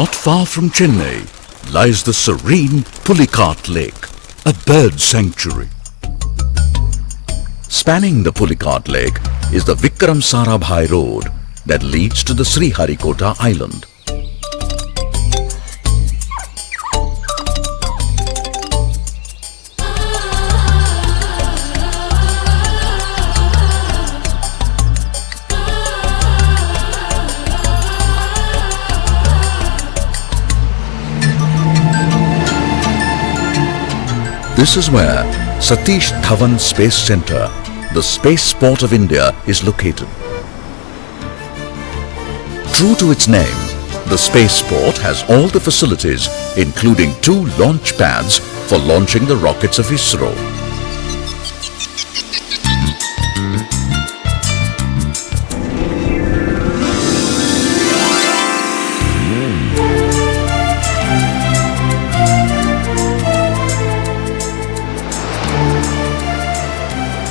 Not far from Chennai lies the serene Pulicat Lake, a bird sanctuary. Spanning the Pulicat Lake is the Vikram Sarabhai Road that leads to the Sriharikota Island. This is where Satish Dhawan Space Centre, the spaceport of India, is located. True to its name, the spaceport has all the facilities, including 2 launch pads for launching the rockets of Isro.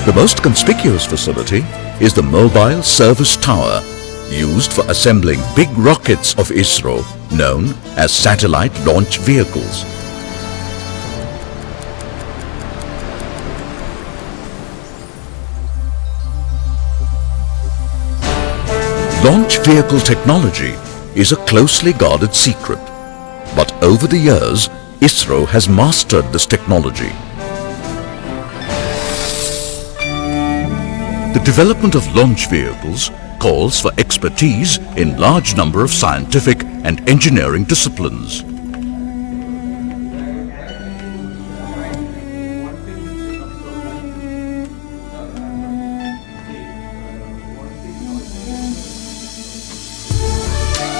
The most conspicuous facility is the Mobile Service Tower, used for assembling big rockets of Isro, known as satellite launch vehicles. Launch vehicle technology is a closely guarded secret, but over the years, Isro has mastered this technology. The development of launch vehicles calls for expertise in large number of scientific and engineering disciplines.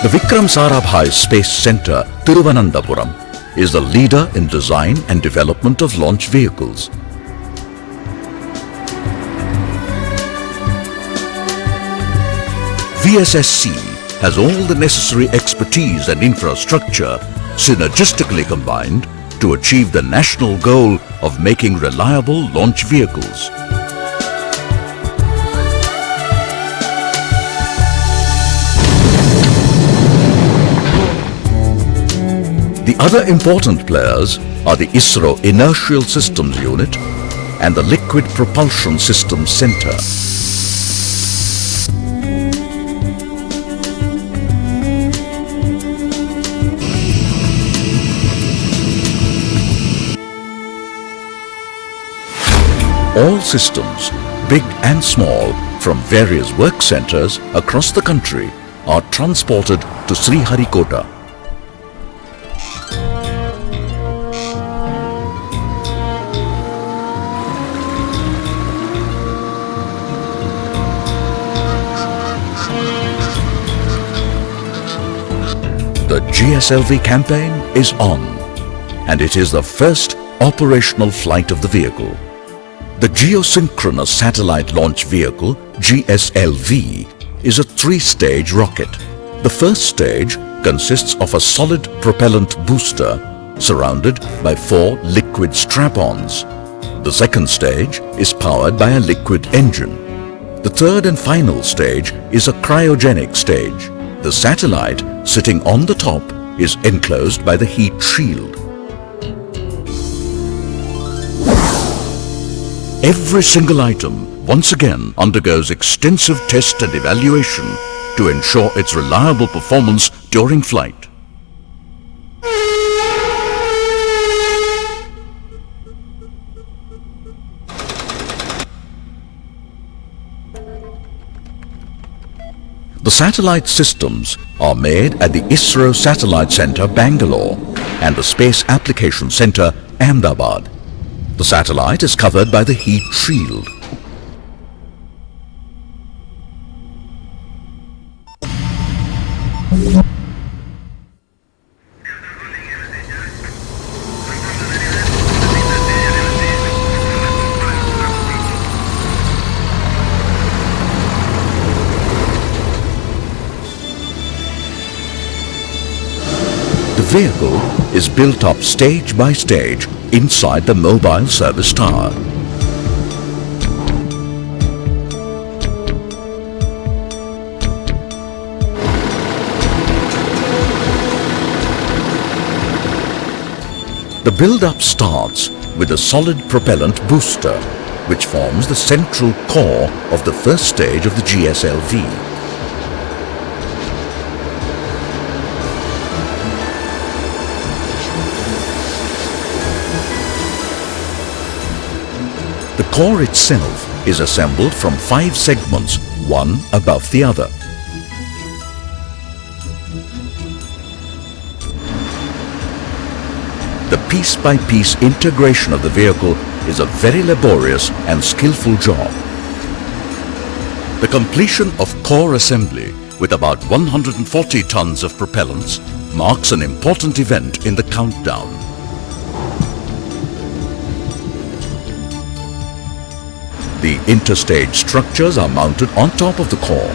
The Vikram Sarabhai Space Centre, Thiruvananthapuram, is the leader in design and development of launch vehicles. VSSC has all the necessary expertise and infrastructure synergistically combined to achieve the national goal of making reliable launch vehicles. The other important players are the Isro Inertial Systems Unit and the Liquid Propulsion Systems Center. All systems, big and small, from various work centers across the country are transported to Sriharikota. The GSLV campaign is on, and it is the first operational flight of the vehicle. The Geosynchronous Satellite Launch Vehicle, GSLV, is a 3-stage rocket. The first stage consists of a solid propellant booster surrounded by 4 liquid strap-ons. The second stage is powered by a liquid engine. The third and final stage is a cryogenic stage. The satellite sitting on the top is enclosed by the heat shield. Every single item once again undergoes extensive test and evaluation to ensure its reliable performance during flight. The satellite systems are made at the Isro Satellite Centre, Bangalore, and the Space Application Centre, Ahmedabad. The satellite is covered by the heat shield. The vehicle is built up stage by stage inside the Mobile Service Tower. The build-up starts with a solid propellant booster, which forms the central core of the first stage of the GSLV. The core itself is assembled from 5 segments, one above the other. The piece-by-piece integration of the vehicle is a very laborious and skillful job. The completion of core assembly with about 140 tons of propellants marks an important event in the countdown. The interstage structures are mounted on top of the core.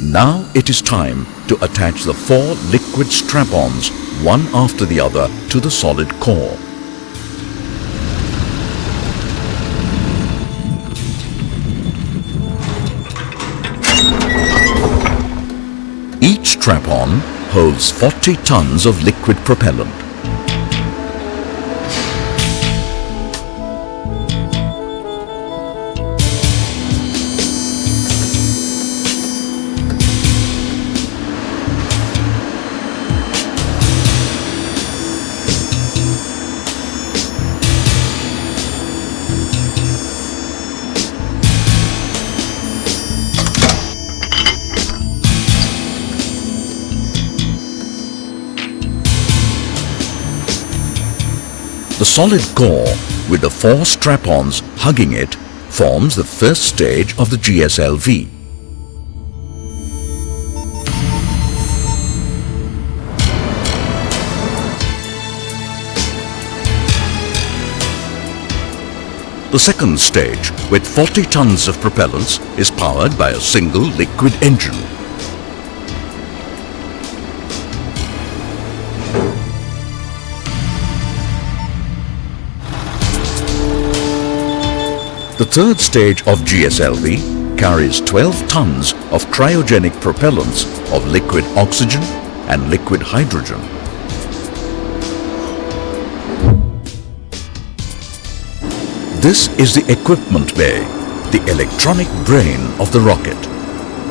Now it is time to attach the 4 liquid strap-ons, one after the other, to the solid core. Each strap-on holds 40 tons of liquid propellant. The solid core with the 4 strap-ons hugging it forms the first stage of the GSLV. The second stage, with 40 tons of propellants, is powered by a single liquid engine. The third stage of GSLV carries 12 tons of cryogenic propellants of liquid oxygen and liquid hydrogen. This is the equipment bay, the electronic brain of the rocket.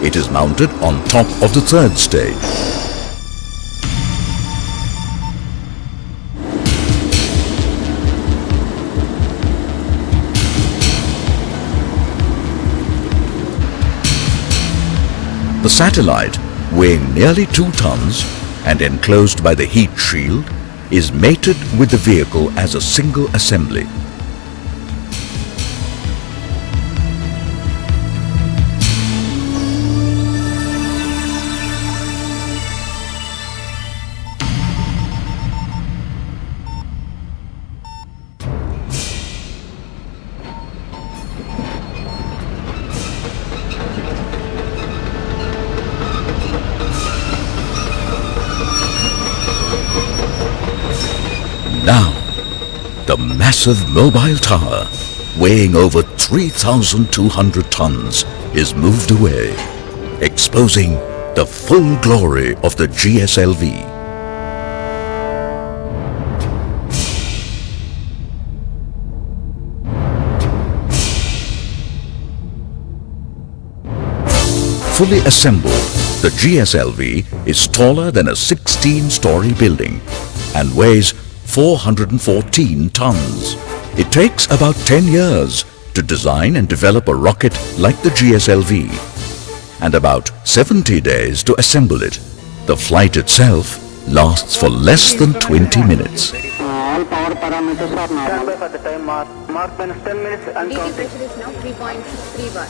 It is mounted on top of the third stage. The satellite, weighing nearly 2 tons and enclosed by the heat shield, is mated with the vehicle as a single assembly. Now, the massive mobile tower, weighing over 3,200 tons, is moved away, exposing the full glory of the GSLV. Fully assembled, the GSLV is taller than a 16-story building and weighs 414 tons. It takes about 10 years to design and develop a rocket like the GSLV and about 70 days to assemble it. The flight itself lasts for less than 20 minutes. All power parameters are normal. Stand by for the time mark. Mark minus 10 minutes and DT counting. pressure is now 3.631.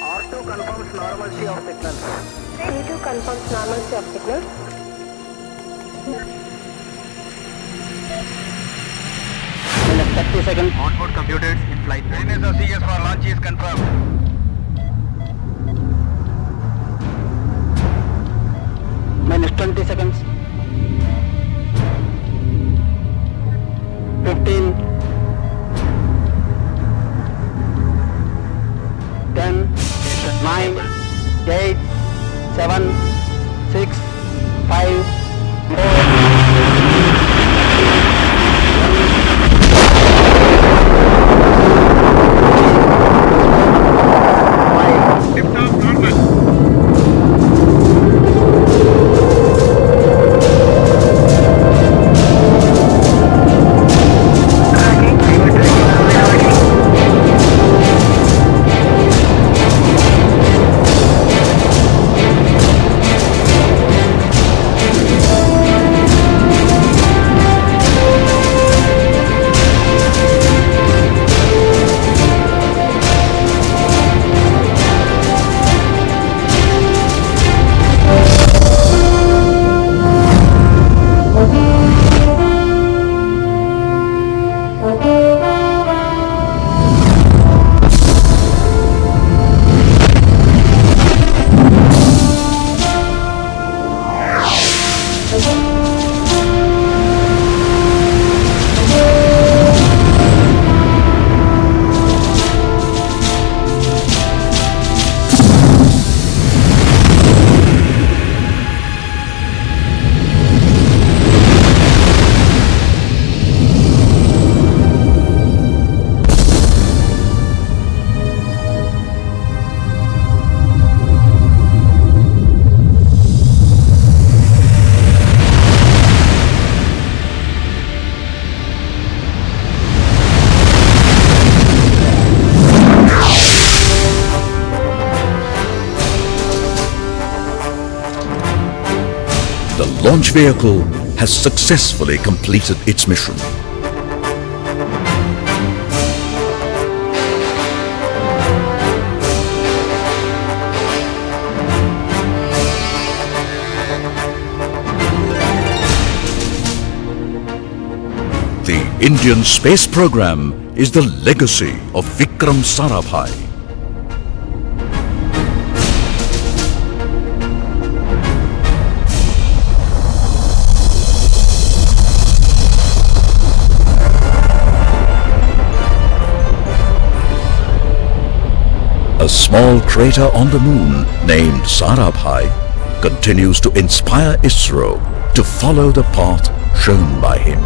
R2 confirms normalcy of signals. T2 confirms normalcy of signal. Minus 30 seconds. Onboard computers in flight. Readiness of CS for launch is confirmed. Minus 20 seconds. 15. 10. 9. launch vehicle has successfully completed its mission. The Indian space program is the legacy of Vikram Sarabhai. A small crater on the moon named Sarabhai continues to inspire Isro to follow the path shown by him.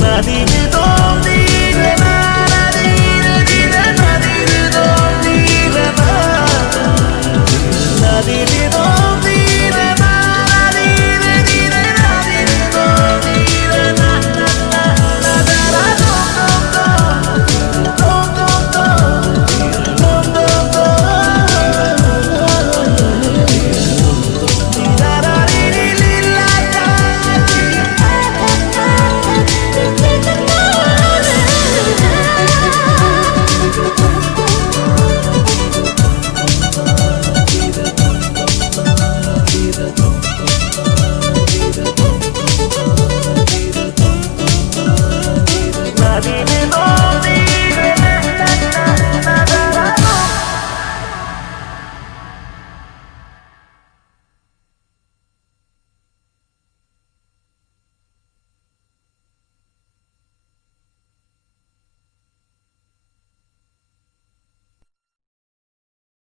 नदी में तो